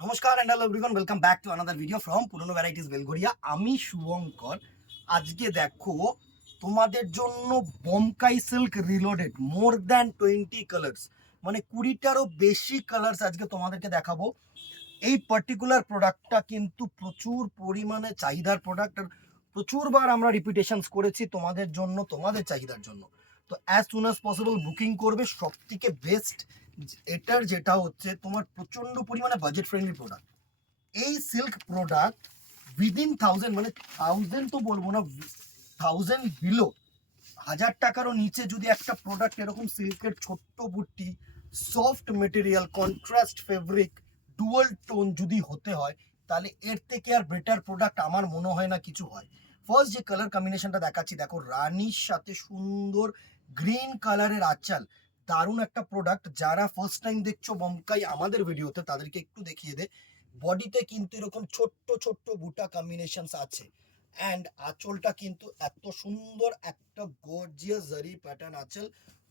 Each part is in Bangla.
নমস্কার and hello everyone, welcome back to another video from পুরনো ভ্যারাইটিস বেলঘরিয়া। আমি শুভঙ্কর। আজকে দেখো তোমাদের জন্য Bomkai silk reloaded more than 20 colours, মানে 20টারও বেশি কালার্স আজকে তোমাদেরকে দেখাবো। এই পার্টিকুলার প্রোডাক্টটা কিন্তু প্রচুর পরিমাণে চাহিদার প্রোডাক্ট, আর প্রচুরবার আমরা রিপিটেশনস করেছি তোমাদের জন্য, তোমাদের চাহিদার জন্য। তো as soon as possible booking করবে। সব থেকে বেস্ট এটার যেটা হচ্ছে তোমার প্রচণ্ড পরিমাণে বাজেট ফ্রেন্ডলি প্রোডাক্ট। এই সিল্ক প্রোডাক্ট উইদিন 1000, মানে 1000 তো বলবো না, 1000 বিলো, 1000 টাকারও নিচে যদি একটা প্রোডাক্ট এরকম সিল্কের ছোট্ট বুট্টি, soft material, contrast fabric, dual tone যদি হতে হয়, তাহলে এর থেকে আর বেটার প্রোডাক্ট আমার মনে হয় না কিছু হয়। ফার্স্ট যে কালার কম্বিনেশনটা দেখাচ্ছি, দেখো রানির সাথে সুন্দর গ্রিন কালারের আঁচাল। দারুণ একটা প্রোডাক্ট। যারা ফার্স্ট টাইম দেখছো বমকাই আমাদের ভিডিওতে, তাদেরকে একটু দেখিয়ে দে। বডিতে কিন্তু এরকম ছোট্ট ছোট্ট বুটা কম্বিনেশনস আছে, অ্যান্ড আঁচলটা কিন্তু এত সুন্দর একটা গর্জিয়াস জারি প্যাটার্ন আঁচল।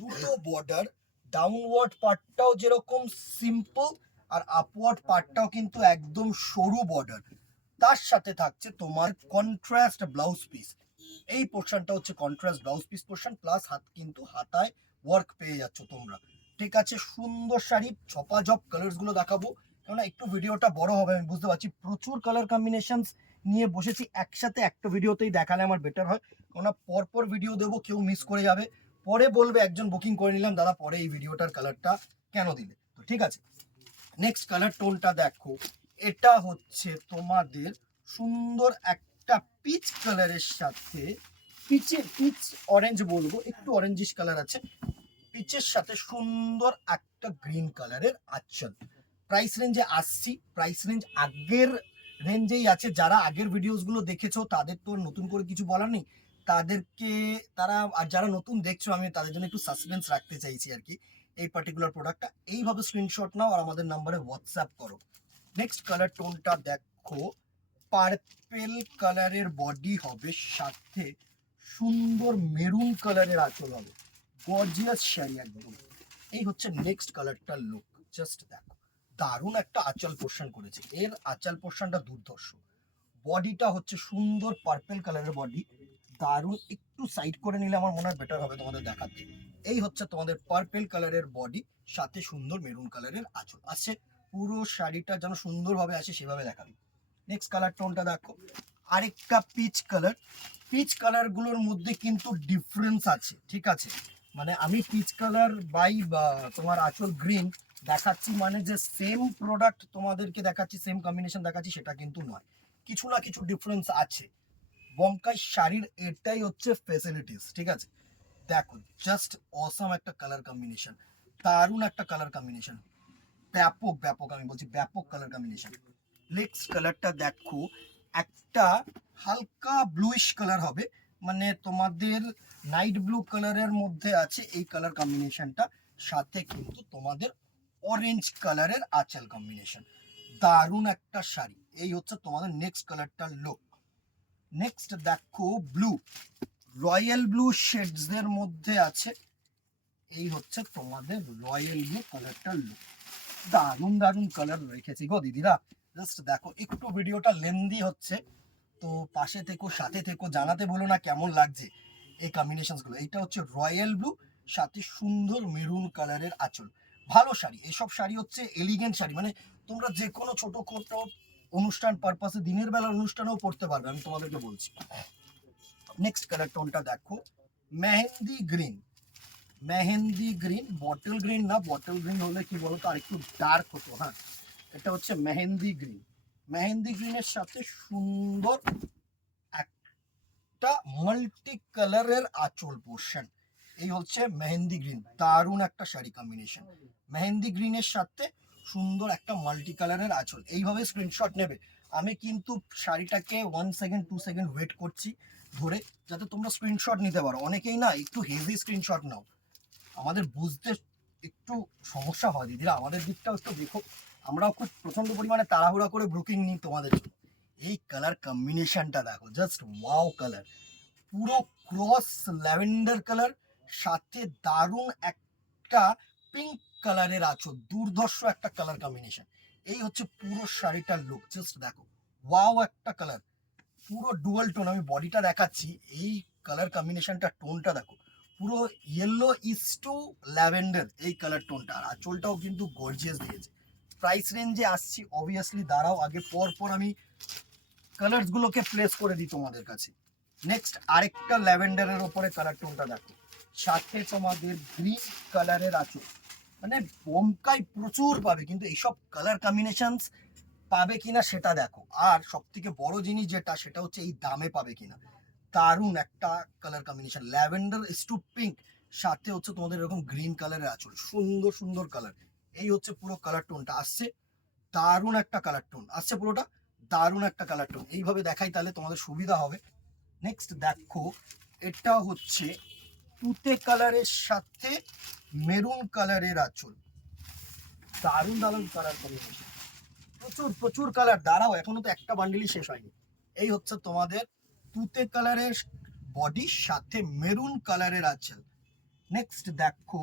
দুটো বর্ডার, ডাউনওয়ার্ড পার্টটাও যেরকম সিম্পল, আর আপওয়ার্ড পার্টটাও কিন্তু একদম সরু বর্ডার। তার সাথে থাকছে তোমার কন্ট্রাস্ট ব্লাউজ পিস। এই পোর্শনটা হচ্ছে contrast blouse piece portion, plus কিন্তু হাতায় ওয়ার্ক পেয়ে যাচ্ছ তোমরা। ঠিক আছে, সুন্দর শাড়ি। ঝপাঝপ কালার্স গুলো দেখাবো, কেননা একটু ভিডিওটা বড় হবে আমি বুঝতে পারছি। প্রচুর কালার কম্বিনেশন নিয়ে বসেছি, একসাথে একটা ভিডিওতেই দেখালে আমার বেটার হয়, কেননা পরপর ভিডিও দেবো, কেউ মিস করে যাবে, পরে বলবে একজন বুকিং করে নিলাম দাদা, পরে এই ভিডিওটার কালারটা কেন দিলে। তো ঠিক আছে, নেক্সট কালার টোনটা দেখো। এটা হচ্ছে তোমাদের সুন্দর একটা পিচ কালারের সাথে, পিচ অরেঞ্জ বলবো, একটু অরেঞ্জিশ কালার আছে, পিচের সাথে সুন্দর একটা গ্রিন কালারের আঁচল। প্রাইস রেঞ্জে আসছি, প্রাইস রেঞ্জ আগের রেঞ্জেই আছে। যারা আগের ভিডিওস গুলো দেখেছো তাদের তো নতুন করে কিছু বলার নেই, তাদেরকে তারা, আর যারা নতুন দেখছো আমি তাদের জন্য একটু সাসপেন্স রাখতে চাইছি আর কি। এই পার্টিকুলার প্রোডাক্টটা এইভাবে স্ক্রিনশট নাও আর আমাদের নাম্বারে হোয়াটসঅ্যাপ করো। নেক্সট কালার টোনটা দেখো, পার্পেল কালারের বডি হবে, সাথে সুন্দর মেরুন কালারের আঁচল হবে, গর্জিয়াস শাড়ি একদম। এই হচ্ছে নেক্সট কালারটার লুক, জাস্ট দেখো। দারুণ একটা আঁচল পোর্শন করেছে, এর আঁচল পোর্শনটা দুর্ধর্ষ। বডিটা হচ্ছে সুন্দর পার্পেল কালারের বডি, দারুণ। একটু সাইড করে নিলে আমার মনে হয় বেটার হবে তোমাদের দেখাতে। এই হচ্ছে তোমাদের পার্পেল কালারের বডি, সাথে সুন্দর মেরুন কালারের আঁচল আছে। পুরো শাড়িটা যেন সুন্দরভাবে আসে সেভাবে দেখাবে। নেক্সট কালার টোনটা দেখো, আরেকটা পিচ কালার। পিচ কালার গুলোর মধ্যে কিন্তু ডিফারেন্স আছে, ঠিক আছে। মানে আমি পিচ কালার বাই তোমার আঁচল গ্রিন দেখাচ্ছি মানে যে সেম প্রোডাক্ট তোমাদেরকে দেখাচ্ছি, সেম কম্বিনেশন দেখাচ্ছি, সেটা কিন্তু নয়। কিছু না কিছু ডিফারেন্স আছে। বঙ্কাই শাড়ির এটাই হচ্ছে ফেসিলিটিস, ঠিক আছে। দেখো জাস্ট অসাম একটা কালার কম্বিনেশন, দারুণ একটা কালার কম্বিনেশন, ব্যাপক ব্যাপক, আমি বলছি ব্যাপক কালার কম্বিনেশন। নেক্সট কালারটা দেখো, একটা হালকা ব্লুইশ কালার হবে, মানে তোমাদের নাইট ব্লু কালারের মধ্যে আছে এই কালার কম্বিনেশনটা, সাথে কিন্তু তোমাদের অরেঞ্জ কালারের আঁচল কম্বিনেশন। দারুণ একটা শাড়ি। এই হচ্ছে তোমাদের নেক্সট কালারটার লুক। নেক্সট দেখো ব্লু, রয়্যাল ব্লু শেডস এর মধ্যে আছে। এই হচ্ছে তোমাদের রয়্যাল ব্লু কালারটার লুক। দারুণ দারুণ কালার রেখেছি গো দিদিরা। জাস্ট দেখো, একটু ভিডিওটা লেন্দি হচ্ছে, তো পাশে থেকো, সাথে থেকো, জানাতে বলো না কেমন লাগছে এই কম্বিনেশন গুলো। এইটা হচ্ছে রয়্যাল ব্লু, সাথে সুন্দর মেরুন কালারের আঁচল। ভালো শাড়ি, এসব শাড়ি হচ্ছে এলিগেন্ট শাড়ি, মানে তোমরা যে কোনো ছোট ছোট অনুষ্ঠান পারপাসে, দিনের বেলার অনুষ্ঠানেও পড়তে পারবে, আমি তোমাদেরকে বলছি। নেক্সট কালার টোনটা দেখো, mehendi green. Mehendi green, bottle green না, বটল গ্রিন হলে কি বলতো আর একটু ডার্ক হতো, হ্যাঁ। এটা হচ্ছে মেহেন্দি গ্রিন। মেহেন্দি গ্রিনের সাথে সুন্দর একটা মাল্টি কালারের আঁচল পোর্শন। এই হচ্ছে মেহেন্দি গ্রিন, দারুণ একটা শাড়ি কম্বিনেশন। মেহেন্দি গ্রিনের সাথে সুন্দর একটা মাল্টি কালারের আঁচল। এইভাবে স্ক্রিনশট নেবে। আমি কিন্তু শাড়িটাকে 1 সেকেন্ড 2 সেকেন্ড ওয়েট করছি ধরে, যাতে তোমরা স্ক্রিনশট নিতে পারো। অনেকেই না একটু হেভি স্ক্রিনশট নাও, আমাদের বুঝতে একটু সমস্যা হয় দিদিরা, আমাদের দিকটাও একটু দেখো। আমরাও খুব প্রচন্ড পরিমাণে তাড়াহুড়া করে বুকিং নিই তোমাদের জন্য। এই কালার কম্বিনেশনটা দেখো, জাস্ট ওয়াও কালার। পুরো ক্রস ল্যাভেন্ডার কালার, সাথে দারুণ একটা পিঙ্ক কালারের আছো, দুর্ধর্ষ একটা কালার কম্বিনেশন। এই হচ্ছে পুরো শাড়িটার লুক, জাস্ট দেখো ওয়াও একটা কালার, পুরো ডুয়াল টোন। আমি বডিটা দেখাচ্ছি, এই কালার কম্বিনেশনটা, টোনটা দেখো, পুরো ইয়েলো ইস টু ল্যাভেন্ডার এই কালার টোনটা। আর আঁচলটাও কিন্তু গর্জিয়াস দিয়েছে। প্রাইস রেঞ্জে আসছি অবভিয়াসলি, দাঁড়াও আগে পর পর আমি কালার্স গুলোকে প্লেস করে দিই তোমাদের কাছে। নেক্সট আরেকটা ল্যাভেন্ডারের ওপরে কালার টোনটা দেখো, সাথে তোমাদের গ্রিন কালারের আঁচল। মানে বোমকাই প্রচুর পাবে, কিন্তু এইসব কালার কম্বিনেশনস পাবে কিনা সেটা দেখো। আর সব থেকে বড় জিনিস যেটা, সেটা হচ্ছে এই দামে পাবে কিনা। দারুণ একটা colour combination, lavender to pink, সাথে হচ্ছে তোমাদের এরকম গ্রিন কালারের আঁচল, সুন্দর সুন্দর কালার। এই হচ্ছে পুরো কালার টোনটা আসছে, দারুণ একটা কালার টোন আসছে পুরোটা, দারুণ একটা কালার টোন। এইভাবে দেখাই তাহলে তোমাদের সুবিধা হবে। নেক্সট দেখো, এটা হচ্ছে তুতে কালারের সাথে মেরুন কালারের আঁচল, দারুণ দারুণ কালার কম্বিনেশন, প্রচুর প্রচুর কালার। দাঁড়াও, এখনো তো একটা বান্ডিলই শেষ হয়নি। এই হচ্ছে তোমাদের তুতে কালারের বডির সাথে মেরুন কালারের আঁচল। নেক্সট দেখো,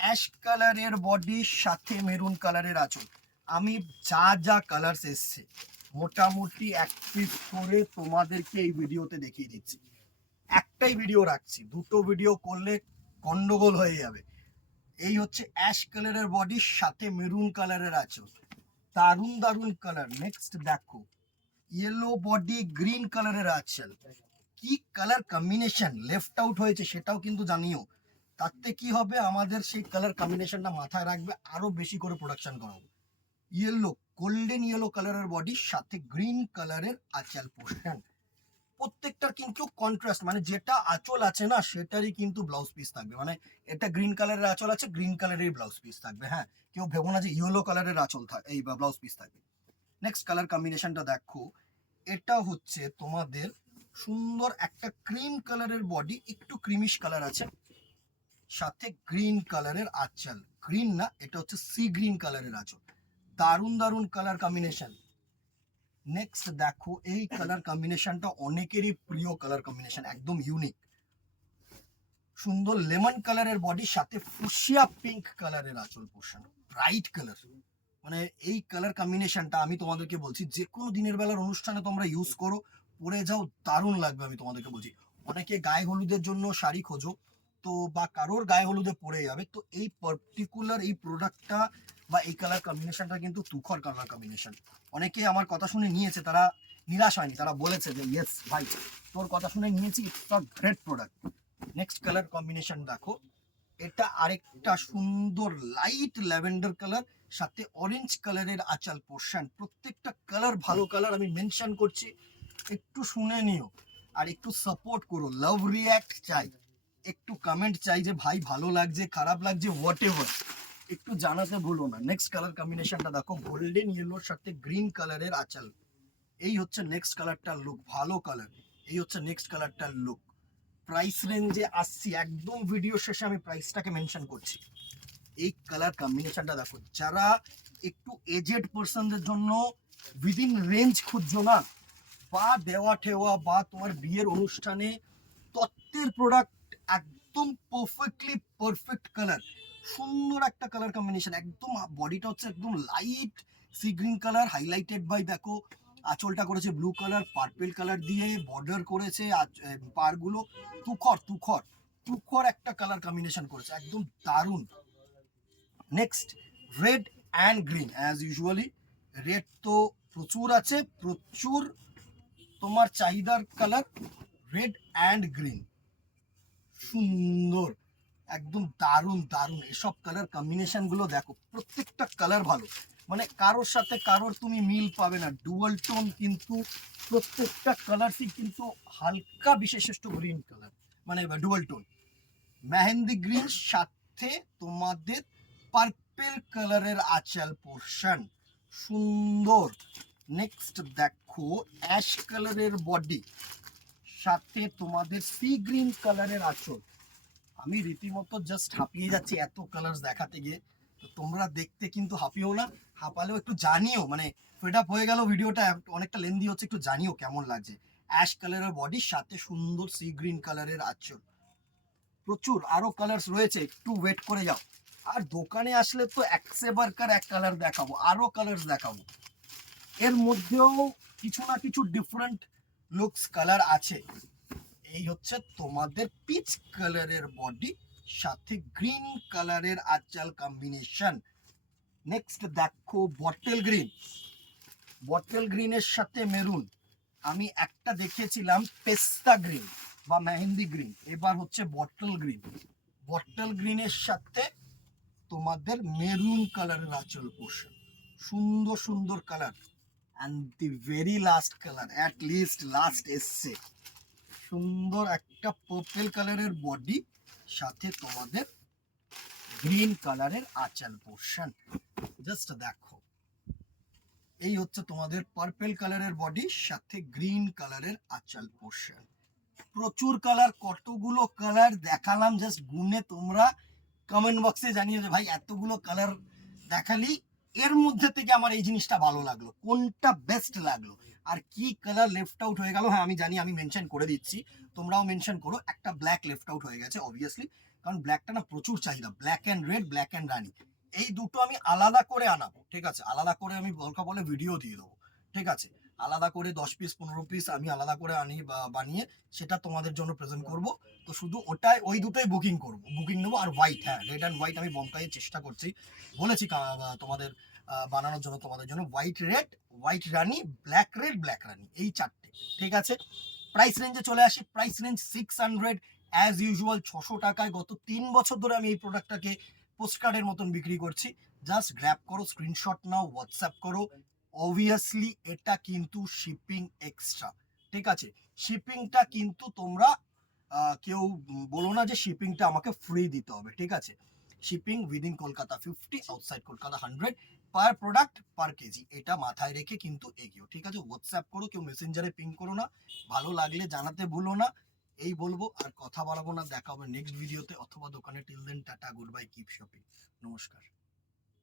অ্যাশ কালারের বডির সাথে মেরুন কালারের আঁচল। আমি যা যা কালার্স এসছে মোটামুটি এক পিস করে তোমাদেরকে এই ভিডিওতে দেখিয়ে দিচ্ছি। একটাই ভিডিও রাখছি, দুটো ভিডিও করলে গন্ডগোল হয়ে যাবে। এই হচ্ছে অ্যাশ কালারের বডির সাথে মেরুন কালারের আঁচল, দারুণ দারুণ কালার। নেক্সট দেখো, ইয়েলো বডি গ্রিন কালারের আঁচল, কি কালার কম্বিনেশন। লেফট আউট হয়েছে সেটাও কিন্তু জানিও, তাতে কি হবে, আমাদের সেই কালার কম্বিনেশনটা মাথায় রাখবে, আরো বেশি করে প্রোডাকশন করাবো। ইয়েলো, গোল্ডেন ইয়েলো কালারের বডির সাথে গ্রিন কালারের আঁচল পোর্শন, প্রত্যেকটার কিন্তু কন্ট্রাস্ট, মানে যেটা আঁচল আছে না সেটারই কিন্তু ব্লাউজ পিস থাকবে। মানে এটা গ্রিন কালারের আঁচল আছে, গ্রিন কালারের ব্লাউজ পিস থাকবে। হ্যাঁ, কেউ ভেবো না যে ইয়েলো কালারের আঁচল এই ব্লাউজ পিস থাকবে। নেক্সট কালার কম্বিনেশনটা দেখো, এটা হচ্ছে তোমাদের সুন্দর একটা ক্রিম কালারের বডি, একটু ক্রিমিশ কালার আছে, সাথে গ্রিন কালারের আঁচল। গ্রিন না, এটা হচ্ছে সি গ্রিন কালারের আঁচল, দারুণ দারুণ কালার কম্বিনেশন। নেক্সট দেখো, এই কালার কম্বিনেশনটা অনেকেরই প্রিয় কালার কম্বিনেশন, একদম ইউনিক। সুন্দর লেমন কালারের বডির সাথে ফুসিয়া পিঙ্ক কালারের আঁচল পোর্শন, ব্রাইট কালার। মানে এই কালার কম্বিনেশনটা আমি তোমাদেরকে বলছি, যে কোনো দিনের বেলার অনুষ্ঠানে তোমরা ইউজ করো, পরে যাও, দারুণ লাগবে। আমি তোমাদেরকে বলছি, অনেকে গায়ে হলুদের জন্য শাড়ি খোঁজো, তো বা কারোর গায়ে হলুদে পরে যাবে, তো এই পার্টিকুলার এই প্রোডাক্টটা বা এই কালার কম্বিনেশনটা কিন্তু তুখর কালার কম্বিনেশন। অনেকে আমার কথা শুনে নিয়েছে, তারা নিরাশ হয়নি, তারা বলেছে যে ইয়েস ভাই, তোর কথা শুনে নিয়েছি, it's a great product. Next colour combination দেখো, এটা আরেকটা সুন্দর লাইট ল্যাভেন্ডার কালার, সাথে অরেঞ্জ কালারের আঁচল পোর্শন। প্রত্যেকটা কালার ভালো কালার, আমি মেনশন করছি, একটু শুনে নিও আর একটু সাপোর্ট করো। লাভ রিয়াক্ট চাই, একটু কমেন্ট চাই যে ভাই ভালো লাগছে, খারাপ লাগছে, হোয়াট এভার, একটু জানাতে ভুলো না। নেক্সট কালার কম্বিনেশনটা দেখো, গোল্ডেন ইয়েলোর সাথে গ্রিন কালারের আঁচল। এই হচ্ছে নেক্সট কালারটার লুক, ভালো কালার। এই হচ্ছে নেক্সট কালারটার লুক। প্রাইস রেঞ্জে আসছি, একদম ভিডিও শেষে আমি প্রাইসটাকে মেনশন করছি। এই কালার কম্বিনেশনটা দেখো, যারা একটু এজেড পার্সনদের জন্য উইদিন রেঞ্জ খুঁজছো না, বা দেওয়া ঠেওয়া বা তোমার বিয়ের অনুষ্ঠানে তত্ত্বের প্রোডাক্ট, একদম পারফেক্টলি পারফেক্ট কালার, সুন্দর একটা কালার কম্বিনেশন। একদম বডিটা হচ্ছে একদম light sea green colour, highlighted by দেখো আঁচলটা করেছে ব্লু কালার, পার্পেল কালার দিয়ে বর্ডার করেছে, পারগুলো তুখর তুখর তুখর একটা কালার কম্বিনেশন করেছে, একদম দারুণ। Next red and green, as usually red তো প্রচুর আছে, প্রচুর তোমার চাহিদার কালার, রেড অ্যান্ড গ্রিন, সুন্দর, একদম দারুণ দারুণ। এসব কালার কম্বিনেশন গুলো দেখো, প্রত্যেকটা কালার ভালো, মানে কারোর সাথে কারোর তুমি মিল পাবে না, ডুয়াল টোন, কিন্তু প্রত্যেকটা কালারই কিন্তু হালকা বিশেষিষ্ট গ্রিন কালার, মানে ডুয়াল টোন। মেহেন্দি গ্রিন সাথে তোমাদের পার্পেল কালারের আঁচল পোর্শন, সুন্দর। নেক্সট দেখো, অ্যাশ কালারের বডি সাথে তোমাদের সি গ্রিন কালারের আঁচল। আমি রীতিমতো জাস্ট হাঁপিয়ে যাচ্ছি এত কালার দেখাতে গিয়ে, তো তোমরা দেখতে কিন্তু হাঁপিও না, হাঁপালেও একটু জানিও, মানে ফেড আপ হয়ে গেল ভিডিওটা অনেকটা লেন্দি হচ্ছে, একটু জানিও কেমন লাগছে। অ্যাশ কালারের বডির সাথে সুন্দর সি গ্রিন কালারের আঁচল, প্রচুর আরো কালার্স রয়েছে, একটু ওয়েট করে যাও, আর দোকানে আসলে তো একসে বারকার এক কালার দেখাবো, আরো কালার দেখাবো, এর মধ্যেও কিছু না কিছু ডিফারেন্ট লুকস কালার আছে। এই হচ্ছে তোমাদের পিচ কালারের বডি, সাথে গ্রিন কালারের আঁচল কম্বিনেশন। নেক্সট দেখো বটল গ্রিন, বটল গ্রিনের সাথে মেরুন। আমি একটা দেখেছিলাম পেস্তা গ্রিন বা মেহেন্দি গ্রিন, এবার হচ্ছে বটল গ্রিন। বটল গ্রিনের সাথে তোমাদের মেরুন কালারের আঁচল পোর্শন, সুন্দর সুন্দর colour. And the very last colour, at least last এসছে, সুন্দর একটা পার্পল কালারের বডি, সাথে তোমাদের গ্রিন কালারের আঁচল পোর্শন। জাস্ট দেখো, এই হচ্ছে তোমাদের পার্পল কালারের বডি, সাথে গ্রিন কালারের আঁচল পোর্শন। প্রচুর কালার, কতগুলো কালার দেখালাম জাস্ট গুনে তোমরা কমেন্ট বক্সে জানিয়ে যে ভাই এতগুলো কালার দেখালি, এর মধ্যে থেকে আমার এই জিনিসটা ভালো লাগলো, কোনটা বেস্ট লাগলো, আর কি কালার লেফট আউট হয়ে গেল। হ্যাঁ আমি জানি, আমি মেনশন করে দিচ্ছি, তোমরাও মেনশন করো। একটা ব্ল্যাক লেফট আউট হয়ে গেছে অবভিয়াসলি, কারণ ব্ল্যাকটা না প্রচুর চাহিদা, black and red, black and রানি, এই দুটো আমি আলাদা করে আনাবো, ঠিক আছে? আলাদা করে আমি বলকা বলে ভিডিও দিয়ে দেবো, ঠিক আছে? আলাদা করে 10 পিস 15 পিস আমি আলাদা করে আনি বা বানিয়ে সেটা তোমাদের জন্য প্রেজেন্ট করব। তো শুধু ওটাই, ওই দুটোই বুকিং নেবো। আর হোয়াইট, হ্যাঁ রেড অ্যান্ড হোয়াইট আমি বমকাইয়ের চেষ্টা করছি, বলেছি তোমাদের বানানোর জন্য, তোমাদের জন্য হোয়াইট রেড, হোয়াইট রানি, ব্ল্যাক রেড, ব্ল্যাক রানি, এই চারটে, ঠিক আছে? প্রাইস রেঞ্জে চলে আসি। প্রাইস রেঞ্জ 600 অ্যাজ ইউজুয়াল, 600 টাকায়। গত 3 বছর ধরে আমি এই প্রোডাক্টটাকে পোস্টকার্ডের মতন বিক্রি করছি। জাস্ট গ্র্যাব করো, স্ক্রিনশট নাও, হোয়াটসঅ্যাপ করো। অবভিয়াসলি এটা কিন্তু শিপিং এক্সট্রা, ঠিক আছে? শিপিংটা কিন্তু তোমরা কেউ বলো না যে শিপিংটা আমাকে ফ্রি দিতে হবে, ঠিক আছে? Shipping within Kolkata 50, outside Kolkata 100, per product per KG, এটা মাথায় রেখে কিন্তু এগিয়েও, ঠিক আছে? হোয়াটসঅ্যাপ করো, কেউ মেসেঞ্জারে পিং করো না, ভালো লাগলে জানাতে ভুলো না। এই বলবো, আর কথা বাড়াবো না, দেখা হবে নেক্সট ভিডিওতে অথবা দোকানে। Till then tata, good bye, keep shopping, নমস্কার।